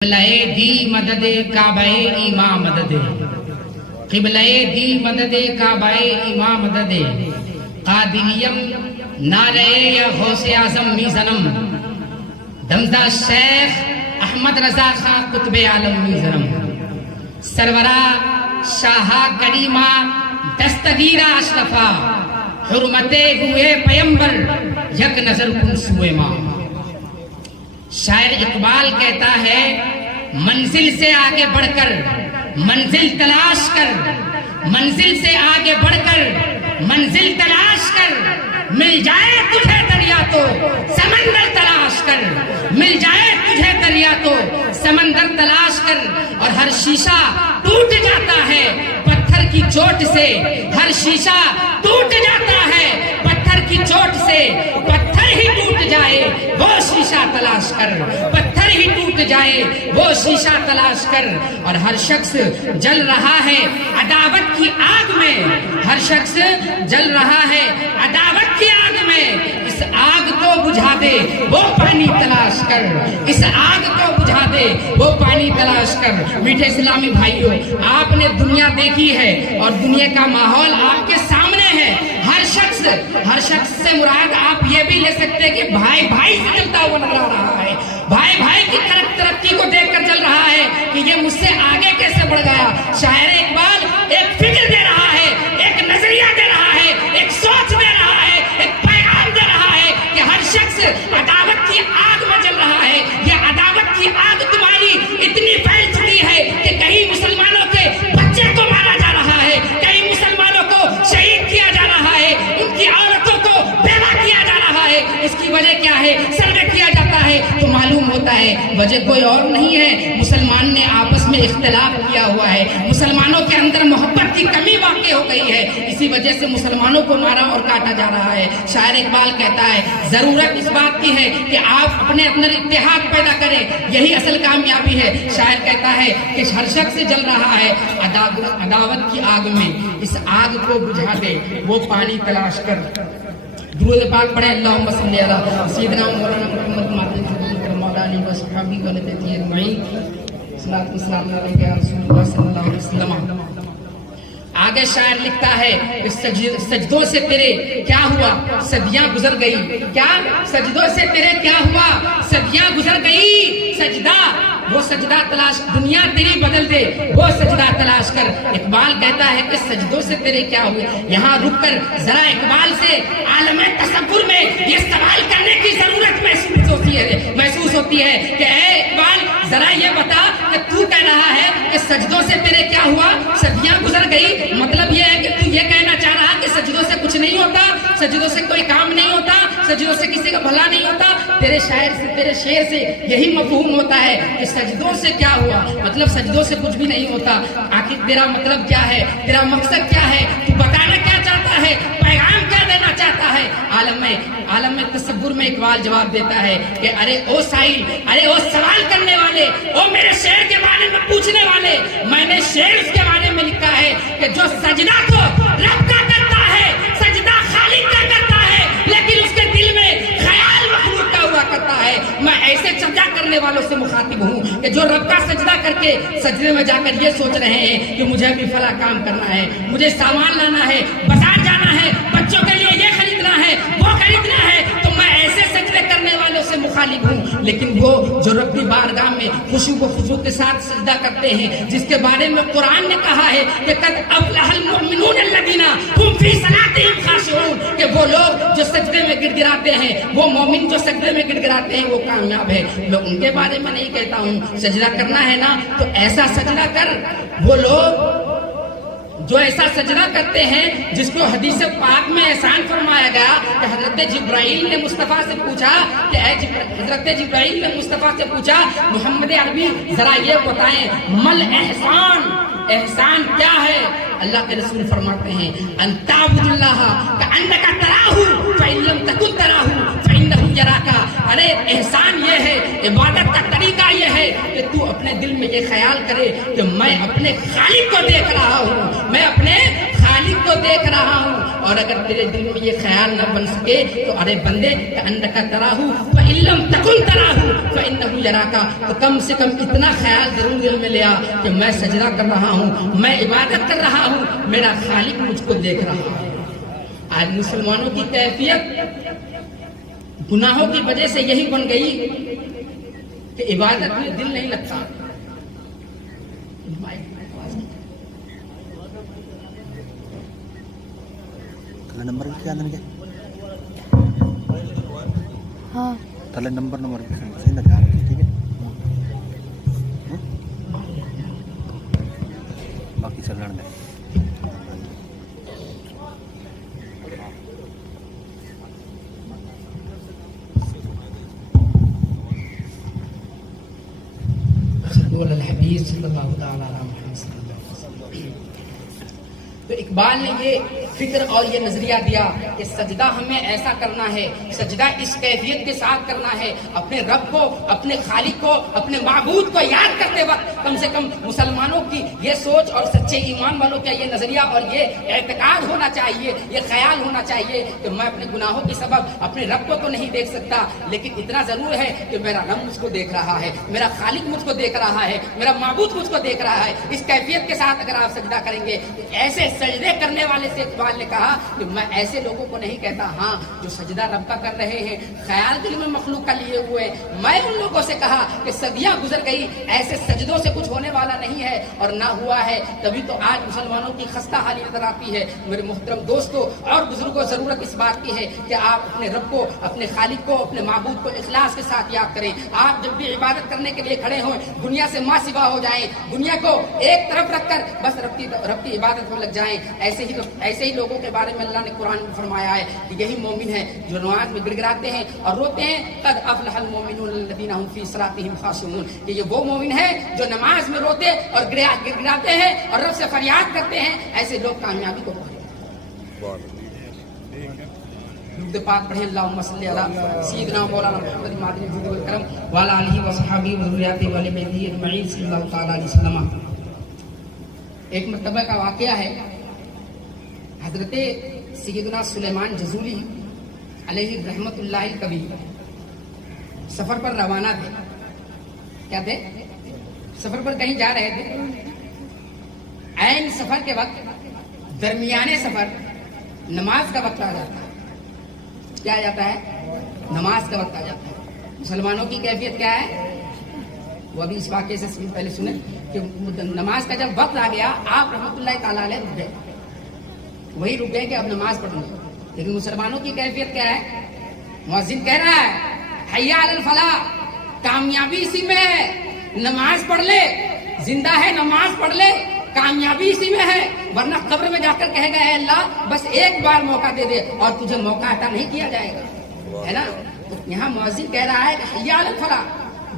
قبلۂ دی مدد کعبہ امام مدد، قبلۂ دی مدد کعبہ امام مدد، قادریم نعرہ یا غوث اعظم میزنم، دمدہ شیخ احمد رضا خان قطب عالم میزنم، سرورہ شاہا کریمہ دستگیرہ اشرفہ، حرمتے ہوئے پیمبر یک نظر کن سوئے ماں۔ شاعر اقبال کہتا ہے منزل سے آگے بڑھ کر منزل تلاش کر، منزل سے آگے بڑھ کر منزل تلاش کر، مل جائے تجھے دریا تو سمندر تلاش کر، مل جائے تجھے دریا تو سمندر تلاش کر۔ اور ہر شیشہ ٹوٹ جاتا ہے پتھر کی چوٹ سے، ہر شیشہ ٹوٹ جاتا ہے پتھر کی چوٹ سے، پتھر ہی ٹوٹ جائے وہ شیشہ تلاش کر، پتھر ہی ٹوٹ جائے وہ شیشہ تلاش کر۔ اور ہر شخص جل رہا ہے عداوت کی آگ میں، ہر شخص جل رہا ہے عداوت کی آگ میں، اس آگ کو بجھا دے وہ پانی تلاش کر، اس آگ کو بجھا دے وہ پانی تلاش کر۔ میٹھے اسلامی بھائیوں، آپ نے دنیا دیکھی ہے اور دنیا کا ماحول آپ کے سامنے ہے۔ ہر شخص سے مراد آپ یہ بھی لے سکتے ہیں کہ بھائی بھائی سے چلتا ہوا نظر آ رہا ہے، بھائی بھائی کی ترقی کو دیکھ کر چل رہا ہے کہ یہ مجھ سے آگے کیسے بڑھ گیا۔ شاعر اقبال ایک فکر دے رہا ہے، ایک نظریہ دے رہا ہے، ایک سوچ دے رہا ہے، ایک پیغام دے رہا ہے کہ ہر شخص عداوت کی آگ میں جل رہا ہے۔ یہ عداوت کی آگ تمہاری اتنی پھیل چکی ہے کہ کہیں مسلمانوں کے بچے کو مارا جا رہا ہے، کہیں مسلمانوں کو شہید کیا جا رہا ہے، ان کی عورتوں کو بیوہ کیا جا رہا ہے۔ اس کی وجہ کیا ہے؟ سروے کیا جاتا ہے تو معلوم ہوتا ہے وجہ کوئی اور نہیں ہے، مسلمان نے آپس میں اختلاف کیا ہوا ہے، مسلمانوں کے اندر محبت کی کمی واقع ہو گئی ہے، اسی وجہ سے مسلمانوں کو مارا اور کاٹا جا رہا ہے۔ شاعر اقبال کہتا ہے ضرورت اس بات کی ہے کہ آپ اپنے اندر اتحاد پیدا کریں، یہی اصل کامیابی ہے۔ شاعر کہتا ہے کہ ہر شخص جل رہا ہے عداوت کی آگ میں، اس آگ کو بجھا دے وہ پانی تلاش کر۔ درود پاک پڑھیں اللہم صلی علی سیدنا مولانا محمد مولا علی و صحابی و لدیتی اجمعین، صلاۃ و سلام علیک یا رسول اللہ صلی اللہ علیہ وسلم۔ آگے شاعر لکھتا ہے کہ سجدوں سے تیرے کیا ہوا صدیاں گزر گئی، کیا سجدوں سے تیرے کیا ہوا صدیاں گزر گئی، سجدہ وہ سجدہ تلاش، دنیا تیری بدل دے وہ سجدہ تلاش کر۔ اقبال کہتا ہے کہ سجدوں سے تیرے کیا ہوئے۔ یہاں رک کر ذرا اقبال سے عالم تصور میں یہ سوال کرنے کی ضرورت محسوس ہوتی ہے کہ اے اقبال ذرا یہ بتا کہ تو کہہ رہا ہے کہ سجدوں سے تیرے کیا ہوا صدیاں گزر گئی، مطلب یہ ہے کہ تو یہ کہنا چاہ رہا کہ سجدوں سے کچھ نہیں ہوتا، سجدوں سے کوئی کام نہیں ہوتا، سجدوں سے کسی کا بھلا نہیں ہوتا۔ تیرے شعر سے یہی مفہوم ہوتا ہے کہ سجدوں سے کیا ہوا، مطلب سجدوں سے کچھ بھی نہیں ہوتا۔ آخر تیرا مطلب کیا ہے، تیرا مقصد کیا ہے، تو بتانا کیا چاہتا ہے، پیغام کیا دینا چاہتا ہے۔ عالم میں تصور میں اقبال جواب دیتا ہے کہ ارے او سائل، ارے او سوال کرنے والے، او میرے شعر کے بارے میں پوچھنے والے، میں نے شعر اس کے بارے میں لکھا ہے کہ جو سجدہ کو رب کا کرتا ہے، سجدہ خالق کا کرتا ہے، لیکن اس کے دل میں خیال مخلوق کا ہوا کرتا ہے۔ میں ایسے سجدہ کرنے والوں سے مخاطب ہوں کہ جو رب کا سجدہ کر کے سجدے میں جا کر یہ سوچ رہے ہیں کہ مجھے بھی فلاں کام کرنا ہے، مجھے سامان لانا ہے، بازار جانا ہے، بچوں کے لیے یہ خریدنا ہے، وہ خریدنا ہے، تو میں ایسے سجدے کرنے والوں سے مخالف ہوں۔ لیکن وہ جو رب کی بارگاہ میں خشوع و خضوع کے ساتھ سجدہ کرتے ہیں، جس کے بارے میں قرآن نے کہا ہے کہ قد افلح المؤمنون الذین هم فی صلاتهم خاشعون، کہ وہ لوگ جو سجدے میں گڑ گڑاتے ہیں، وہ مومن جو سجدے میں گڑ گڑاتے ہیں وہ کامیاب ہے۔ میں ان کے بارے میں نہیں کہتا ہوں، سجدہ کرنا ہے نا تو ایسا سجدہ کر۔ وہ لوگ جو ایسا سجدہ کرتے ہیں جس کو حدیث پاک میں احسان فرمایا گیا کہ حضرت جبرائیل نے مصطفیٰ سے پوچھا کہ حضرت جبرائیل نے مصطفیٰ سے پوچھا محمد عربی ذرا یہ بتائیں مل احسان، احسان کیا ہے؟ اللہ کے رسول فرماتے ہیں ان تعبد اللہ کأنک تراہ فإن لم تکن تراہ فإنہ یراک۔ ارے احسان یہ ہے، عبادت کا طریقہ یہ ہے کہ تو اپنے دل میں یہ خیال کرے کہ میں اپنے خالق کو دیکھ رہا ہوں، میں اپنے خالق خالق کو دیکھ رہا ہوں. اور اگر تیرے دل میں یہ خیال نہ بن سکے تو ارے بندے کأنک تراہ فإن لم تکن تراہ فإنہ یراک، تو کم سے کم اتنا خیال ضرور دل میں لیا کہ میں سجدہ کر رہا ہوں، میں عبادت کر رہا ہوں، میرا خالق مجھ کو دیکھ رہا ہے. آج مسلمانوں کی کیفیت گناہوں کی وجہ سے یہی بن گئی کہ عبادت میں دل نہیں لگتا. نمبر کیا ہے؟ ہاں تلے نمبر صحیح نہ دھیان رکھیں، ٹھیک ہے؟ باقی چلن دیں. الحبیب صلی اللہ تعالی علیہ وسلم. تو اقبال نے یہ فکر اور یہ نظریہ دیا کہ سجدہ ہمیں ایسا کرنا ہے، سجدہ اس کیفیت کے ساتھ کرنا ہے، اپنے رب کو، اپنے خالق کو، اپنے معبود کو یاد کرتے وقت کم سے کم مسلمانوں کی یہ سوچ اور سچے ایمان والوں کا یہ نظریہ اور یہ اعتقاد ہونا چاہیے، یہ خیال ہونا چاہیے کہ میں اپنے گناہوں کے سبب اپنے رب کو تو نہیں دیکھ سکتا، لیکن اتنا ضرور ہے کہ میرا رب مجھ کو دیکھ رہا ہے، میرا خالق مجھ کو دیکھ رہا ہے، میرا معبود مجھ کو دیکھ رہا ہے. اس کیفیت کے ساتھ اگر آپ سجدہ کریں گے، ایسے سجدے کرنے والے سے اقبال نے کہا کہ میں ایسے لوگوں کو نہیں کہتا ہاں جو سجدہ رب کا کر رہے ہیں، خیال دل میں مخلوق کا لیے ہوئے، میں ان لوگوں سے کہا کہ صدیاں گزر گئی، ایسے سجدوں سے کچھ ہونے والا نہیں ہے اور نہ ہوا ہے. تبھی تو آج مسلمانوں کی خستہ حالی نظر آتی ہے. میرے محترم دوستوں اور بزرگوں، ضرورت اس بات کی ہے کہ آپ اپنے رب کو، اپنے خالق کو، اپنے معبود کو اخلاص کے ساتھ یاد کریں. آپ جب بھی عبادت کرنے کے لیے کھڑے ہوں، دنیا سے ماں سوا ہو جائیں، دنیا کو ایک طرف رکھ کر بس رب کی عبادت میں لگ جائیں. ایسے ہی لوگوں کے بارے میں اللہ نے قرآن میں فرمایا ہے کہ یہی مومن ہیں جو نماز میں گڑ گڑاتے ہیں اور روتے ہیں. قد افلح المؤمنون الذین هم فی صلاتهم خاشعون، کہ یہ وہ مومن ہیں جو نماز میں روتے اور گڑ گڑاتے ہیں اور رب سے فریاد کرتے ہیں. ایسے لوگ کامیابی کو درود پاک پڑھیں. اللہم صلی علی سیدنا مولانا محمد معدن الجود والکرم وعلی آلہ وصحبہ وذریاتہ وآل بیتہ اجمعین صلی اللہ تعالی علیہ وسلم. ایک مرتبہ کا واقعہ ہے، حضرت سیدنا سلیمان جزولی علیہ رحمت اللہ کبھی سفر پر روانہ تھے. کیا تھے؟ سفر پر کہیں جا رہے تھے. عین سفر کے وقت، درمیانے سفر، نماز کا وقت آ جاتا ہے. کیا آ جاتا ہے؟ نماز کا وقت آ جاتا ہے. مسلمانوں کی کیفیت کیا ہے؟ وہ ابھی اس واقعے سے پہلے سنیں کہ نماز کا جب وقت آ گیا، آپ رحمت اللہ تعالی علیہ رک گئے. وہی رک گئے کہ اب نماز پڑھوں گے. لیکن مسلمانوں کی کیفیت کیا ہے؟ مؤذن کہہ رہا ہے حی علی الفلاح، کامیابی اسی میں ہے، نماز پڑھ لے، زندہ ہے نماز پڑھ لے، کامیابی اسی میں ہے. ورنہ قبر میں جا کر کہے گا اے اللہ بس ایک بار موقع دے دے اور تجھے موقع عطا نہیں کیا جائے گا، ہے نا. تو یہاں مؤذن کہہ رہا ہے کہ حی علی الفلاح،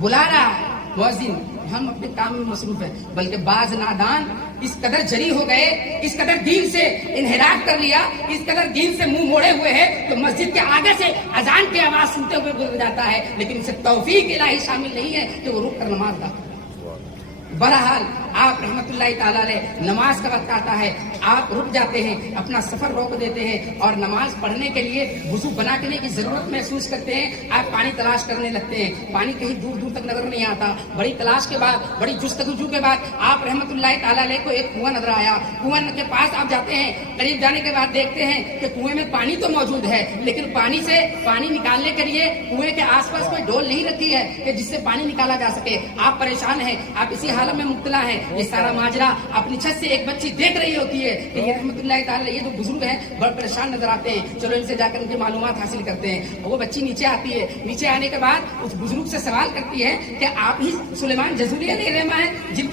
بلا رہا ہے مؤذن. ہم اپنے کام میں مصروف ہیں، بلکہ بعض نادان اس قدر جری ہو گئے، اس قدر دین سے انحراف کر لیا، اس قدر دین سے منہ موڑے ہوئے ہیں تو مسجد کے آگے سے اذان کی آواز سنتے ہوئے گزر جاتا ہے، لیکن اسے توفیق الہی شامل نہیں ہے کہ وہ رک کر نماز ادا. بہرحال آپ رحمت اللہ تعالی علیہ نماز کا وقت آتا ہے، آپ رک جاتے ہیں، اپنا سفر روک دیتے ہیں اور نماز پڑھنے کے لیے وضو بنانے کی ضرورت محسوس کرتے ہیں. آپ پانی تلاش کرنے لگتے ہیں. پانی کہیں دور دور تک نظر نہیں آتا. بڑی تلاش کے بعد، بڑی جستجو کے بعد آپ رحمت اللہ تعالی علیہ کو ایک کنواں نظر آیا. کنواں کے پاس آپ جاتے ہیں، قریب جانے کے بعد دیکھتے ہیں کہ کنویں میں پانی تو موجود ہے، لیکن پانی نکالنے کے لیے کنویں کے آس پاس کوئی ڈول نہیں رکھی ہے کہ جس سے پانی نکالا جا سکے. آپ پریشان ہیں، آپ اسی حالت میں مبتلا ہیں. یہ سارا ماجرا اپنی چھت سے ایک بچی دیکھ رہی ہوتی ہے کہ یہ رحمت اللہ تعالی یہ جو بزرگ ہیں بڑے پریشان نظر آتے ہیں، چلو ان سے جا کر ان کی معلومات حاصل کرتے ہیں. وہ بچی نیچے آتی ہے. نیچے آنے کے بعد اس بزرگ سے سوال کرتی ہے کہ آپ ہی سلیمان جزولی علیہ الرحمہ ہیں جن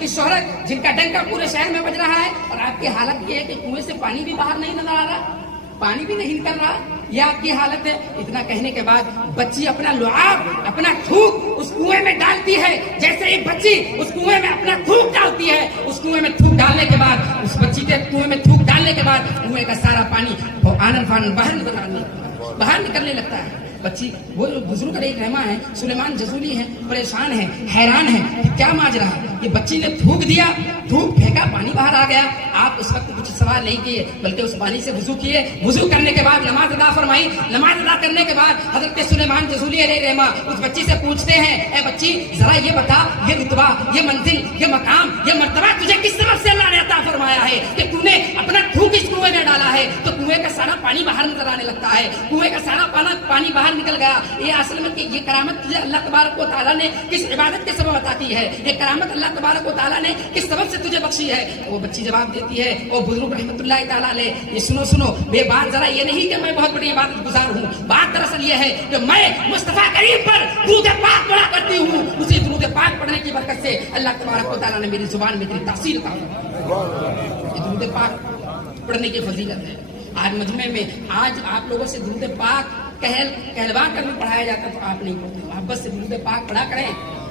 کی شہرت، جن کا ڈنکا پورے شہر میں بج رہا ہے، اور آپ کی حالت یہ ہے کہ کنویں سے پانی بھی باہر نہیں نظر آ رہا، پانی بھی نہیں نکل رہا. یہ آپ کی حالت ہے. اتنا کہنے کے بعد بچی اپنا لعاب، اپنا تھوک اس کنویں میں ڈالتی ہے. جیسے ایک بچی اس کنویں میں اپنا تھوک ڈالتی ہے، اس کنویں میں تھوک ڈالنے کے بعد، اس بچی کے کنویں میں تھوک ڈالنے کے بعد کنویں کا سارا پانی آنن فانن باہر نکلنے لگتا ہے. بچی وہ بزرگ علیہ رحمہ ہے سلیمان جزولی ہیں، پریشان ہیں، حیران ہیں کہ کیا ماجرا ہے. یہ بچی نے تھوک دیا، تھوک پھینکا، پانی باہر آ گیا. آپ اس وقت کچھ سوال نہیں کیے بلکہ اس پانی سے وضو کیے. وضو کرنے کے بعد نماز ادا فرمائی. نماز ادا کرنے کے بعد حضرت سلیمان جزولی علیہ رحمہ اس بچی سے پوچھتے ہیں، اے بچی ذرا یہ بتا، یہ رتبہ، یہ منزل، یہ مقام، یہ مرتبہ تجھے کس طرف سے اللہ نے عطا فرمایا ہے کہ تو نے اپنا تھوک اس کنویں میں ڈالا ہے تو کنویں کا سارا پانی باہر نظر آنے لگتا ہے، کنویں کا سارا پانی باہر نکل گیا. یہ اصل میں یہ کرامت تجھے اللہ تبارک و تعالیٰ نے کس عبادت کے سبب عطا کی ہے؟ یہ کرامت اللہ تبارک و تعالیٰ نے کس سبب سے تجھے بخشی ہے؟ وہ بچی جواب دیتی ہے، او بزرگ رحمت اللہ تعالیٰ علیہ، یہ سنو بے بات ذرا یہ نہیں کہ میں بہت بڑی عبادت گزار ہوں. بات دراصل یہ ہے کہ میں مصطفیٰ کریم پر درود پاک پڑھا کرتی ہوں. اسی درود پاک پڑھنے کی برکت سے اللہ تبارک و تعالیٰ نے میری زبان میں اتنی تاثیر عطا فرمائی. یہ درود پاک پڑھنے کی فضیلت ہے. آج مجمع میں آج آپ لوگوں سے درود پاک کہلوا کر بھی پڑھایا جاتا تو آپ نہیں پڑھتے. محبت سے درود پاک پڑھا کریں.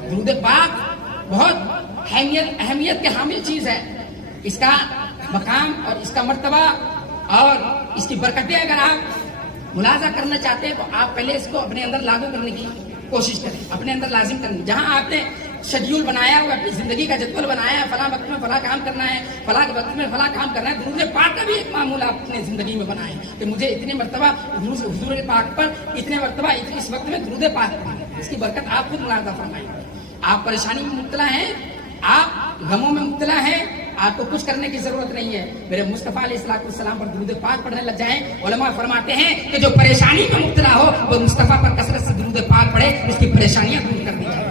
درود پاک بہت اہمیت کے حامل چیز ہے. اس کا مقام اور اس کا مرتبہ اور اس کی برکتیں اگر آپ ملاحظہ کرنا چاہتے ہیں تو آپ پہلے اس کو اپنے اندر لاگو کرنے کی کوشش کریں، اپنے اندر لازم کریں. جہاں آپ نے شیڈیول بنایا ہوا، اپنی زندگی کا جدول بنایا ہے، فلاں وقت میں فلاں کام کرنا ہے، فلاں وقت میں فلاں کام کرنا ہے، درود پاک کا بھی ایک معمول آپ اپنے زندگی میں بنائیں کہ مجھے اتنے مرتبہ حضور پاک پر اتنے مرتبہ اس وقت میں درود پاک پڑھیں. اس کی برکت آپ خود ملاحظہ فرمائیں. آپ پریشانی میں مبتلا ہیں، آپ غموں میں مبتلا ہیں، آپ کو کچھ کرنے کی ضرورت نہیں ہے. میرے مصطفیٰ علیہ السلام پر درود پاک پڑھنے لگ جائیں. علماء فرماتے ہیں کہ جو پریشانی میں مبتلا ہو وہ مصطفیٰ پر کثرت سے درود پاک پڑھے، اس کی پریشانیاں دور کر دی جائیں.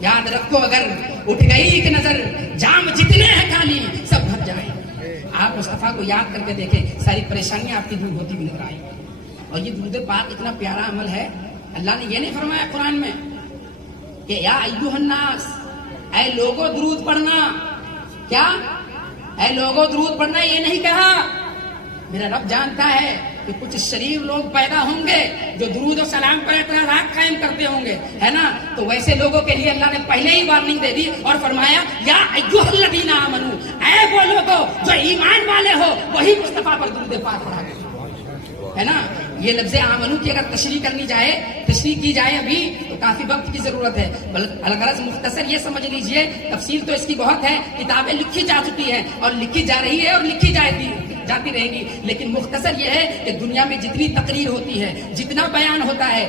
یاد رکھو اگر اٹھ گئی ایک نظر جام جتنے ہیں خالی سب بھر جائیں. آپ مصطفیٰ کو یاد کر کے دیکھیں، ساری پریشانیاں آپ کی دور ہوتی ہوئی نظر آئیں. اور یہ درود پاک اتنا پیارا عمل ہے. اللہ نے یہ نہیں فرمایا قرآن میں کہ یا ایھا الناس، اے لوگوں درود پڑھنا. کیا اے لوگوں درود پڑھنا یہ نہیں کہا. میرا رب جانتا ہے کہ کچھ شریف لوگ پیدا ہوں گے جو درود و سلام پر اعتراضات قائم کرتے ہوں گے، ہے نا. تو ویسے لوگوں کے لیے اللہ نے پہلے ہی وارننگ دے دی اور فرمایا یا ایھا الذین آمنو، اے وہ لوگوں جو ایمان والے ہو وہی مصطفیٰ پر درود پاک پڑھا کرو، ہے نا. یہ لفظ آمنو کی اگر تشریح کی جائے ابھی تو کافی وقت کی ضرورت ہے. الغرض مختصر یہ سمجھ لیجئے، تفصیل تو اس کی بہت ہے، کتابیں لکھی جا چکی ہیں اور لکھی جا رہی ہے اور لکھی جاتی رہے گی. لیکن مختصر یہ ہے کہ دنیا میں جتنی تقریر ہوتی ہے، جتنا بیان ہوتا ہے،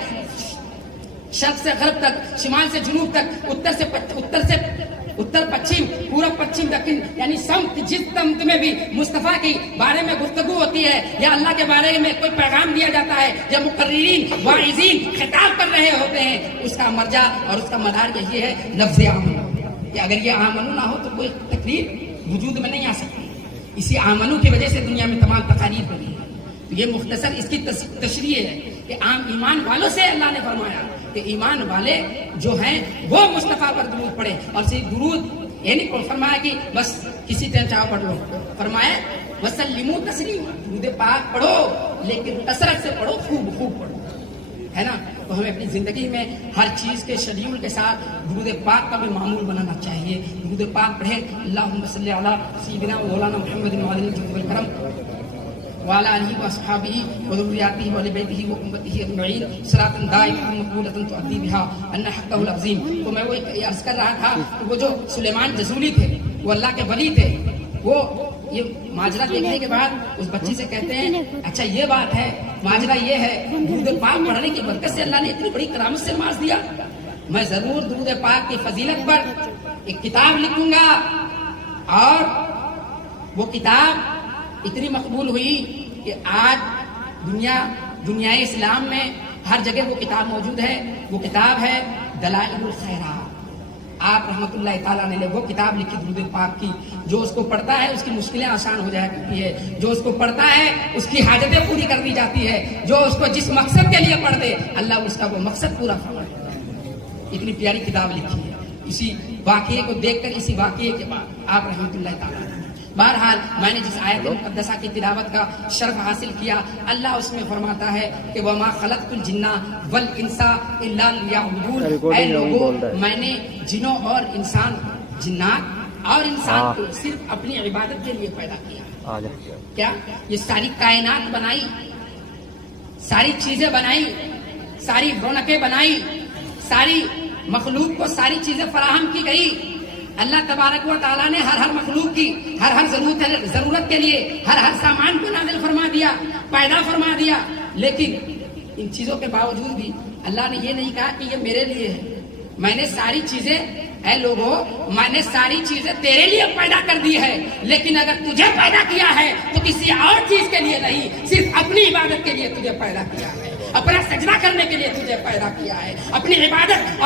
شرق سے غرب تک، شمال سے جنوب تک، اتر پچھم، پورب پچھم دکن، یعنی سمت جس سمت میں بھی مصطفیٰ کے بارے میں گفتگو ہوتی ہے یا اللہ کے بارے میں کوئی پیغام دیا جاتا ہے یا مقررین واعظین خطاب کر رہے ہوتے ہیں، اس کا مرجع اور اس کا مدار یہی ہے لفظ آمنو. کہ اگر یہ آمنو نہ ہو تو کوئی تقریر وجود میں نہیں آ سکتی. اسی آمنو کی وجہ سے دنیا میں تمام تقاریر ہوئی ہے. تو یہ مختصر اس کی تشریح ہے کہ عام ایمان والوں سے اللہ نے فرمایا کہ ایمان والے جو ہیں وہ مصطفیٰ پر درود پڑھیں. اور صرف درود یہ نہیں فرمایا کہ بس کسی طرح چاہو پڑھ لو، فرمایا وسلموا تسلیما، درود پاک پڑھو لیکن کثرت سے پڑھو، خوب پڑھو، ہے نا. تو ہمیں اپنی زندگی میں ہر چیز کے شیڈیول کے ساتھ درود پاک کا بھی معمول بنانا چاہیے. درود پاک پڑھیں. اللہم صلی علی سیدنا مولانا محمد وعلی الجود والکرم وعلى آله وأصحابه وذرياته وآل بيته وأمته أجمعين صلاة دائمة مقبولة تؤدي بها أن حقه العظيم. تو میں وہ عرض کر رہا تھا کہ وہ جو سلیمان جزولی تھے، وہ اللہ کے ولی تھے، وہ یہ ماجرا دیکھنے کے بعد اس بچی سے کہتے ہیں اچھا یہ بات ہے، ماجرا یہ ہے، درود پاک پڑھنے کی برکت سے اللہ نے اتنی بڑی کرامت سے نواز دیا. میں ضرور درود پاک کی فضیلت پر ایک کتاب لکھوں گا. اور وہ کتاب اتنی مقبول ہوئی کہ آج دنیا اسلام میں ہر جگہ وہ کتاب موجود ہے. وہ کتاب ہے دلائل الخیرات. آپ رحمت اللہ تعالیٰ نے وہ کتاب لکھی درود پاک کی. جو اس کو پڑھتا ہے اس کی مشکلیں آسان ہو جایا کرتی ہے، جو اس کو پڑھتا ہے اس کی حاجتیں پوری کر دی جاتی ہے، جو اس کو جس مقصد کے لیے پڑھ دے اللہ اس کا وہ مقصد پورا فرما دیتا ہے. اتنی پیاری کتاب لکھی ہے. اسی واقعے کو دیکھ کر، اسی واقعے کے بعد آپ رحمت اللہ تعالیٰ. بہرحال میں نے جس آیت مقدسہ کی تلاوت کا شرف حاصل کیا، اللہ اس میں فرماتا ہے کہ وَمَا خَلَقْتُ الْجِنَّ وَالْإِنسَ إِلَّا لِيَعْبُدُونِ. اے لوگوں، میں نے جنوں اور جنات اور انسان کو صرف اپنی عبادت کے لیے پیدا کیا. کیا یہ ساری کائنات بنائی، ساری چیزیں بنائی ساری رونقیں بنائی، ساری مخلوق کو ساری چیزیں فراہم کی گئی. اللہ تبارک و تعالیٰ نے ہر مخلوق کی ہر ضرورت کے لیے ہر سامان کو نازل فرما دیا، پیدا فرما دیا. لیکن ان چیزوں کے باوجود بھی اللہ نے یہ نہیں کہا کہ یہ میرے لیے ہے. میں نے ساری چیزیں، اے لوگوں، میں نے ساری چیزیں تیرے لیے پیدا کر دی ہے، لیکن اگر تجھے پیدا کیا ہے تو کسی اور چیز کے لیے نہیں، صرف اپنی عبادت کے لیے تجھے پیدا کیا ہے، اپنا سجدہ کرنے کے لیے تجھے پیدا کیا ہے. اپنی عبادت اور